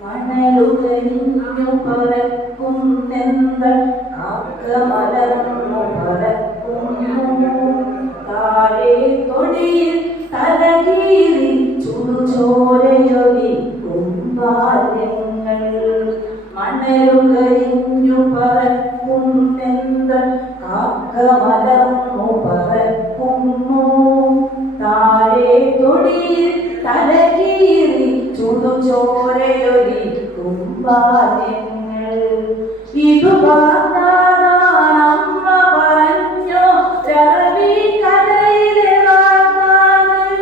മണലുകരിഞ്ഞു പറക്കും തെന്തൽ കാക്ക മലർന്നു പറക്കുന്നു താഴെ തൊടിയിൽ തലകീറി ചുടുചോരയൊലിക്കും ബാല്യങ്ങൾ. മണലുകരിഞ്ഞു പറക്കും തെന്തൽ കാക്ക മലർന്നു പറക്കുന്നു താഴെ തൊടിയിൽ തലകീറി ചുടുചോരയൊലിക്കും ബാല്യങ്ങൾ ഇതു അമ്മ പറഞ്ഞോ രവി കഥയിലെ വാർത്താകൾ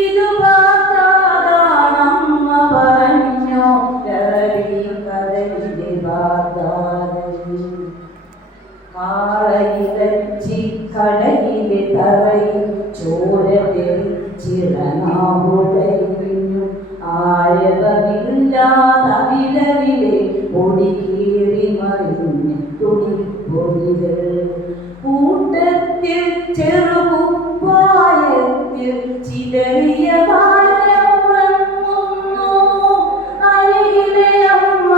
ഇതു അമ്മ പറഞ്ഞോ രവി കഥയിലെ വാർത്താകൾ കാളയിലച്ചി കടയിലെ തറയിൽ ചോര തെളിച്ചിളനാവുകഴിഞ്ഞു പൊടി കീറി തുണി തുണിപ്പൊടികൾ കൂട്ടത്തിൽ ചെറുകുപ്പായത്തിൽ ചിതറിയ ബാല്യമുറങ്ങുന്നു അരികിലെ അമ്മ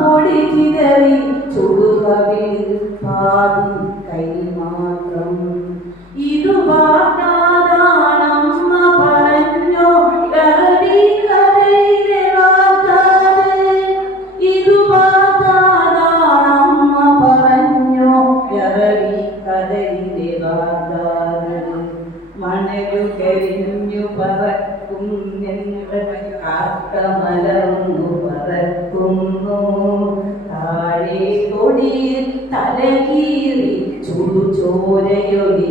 പൊടി ചിതറി ചുടുകവിൽ പാതി മണലു കരിഞ്ഞു പറക്കും കാക്കമലർന്നു പറക്കുന്നു താഴെ കൊടിയിൽ തലകീറി ബാല്യങ്ങൾ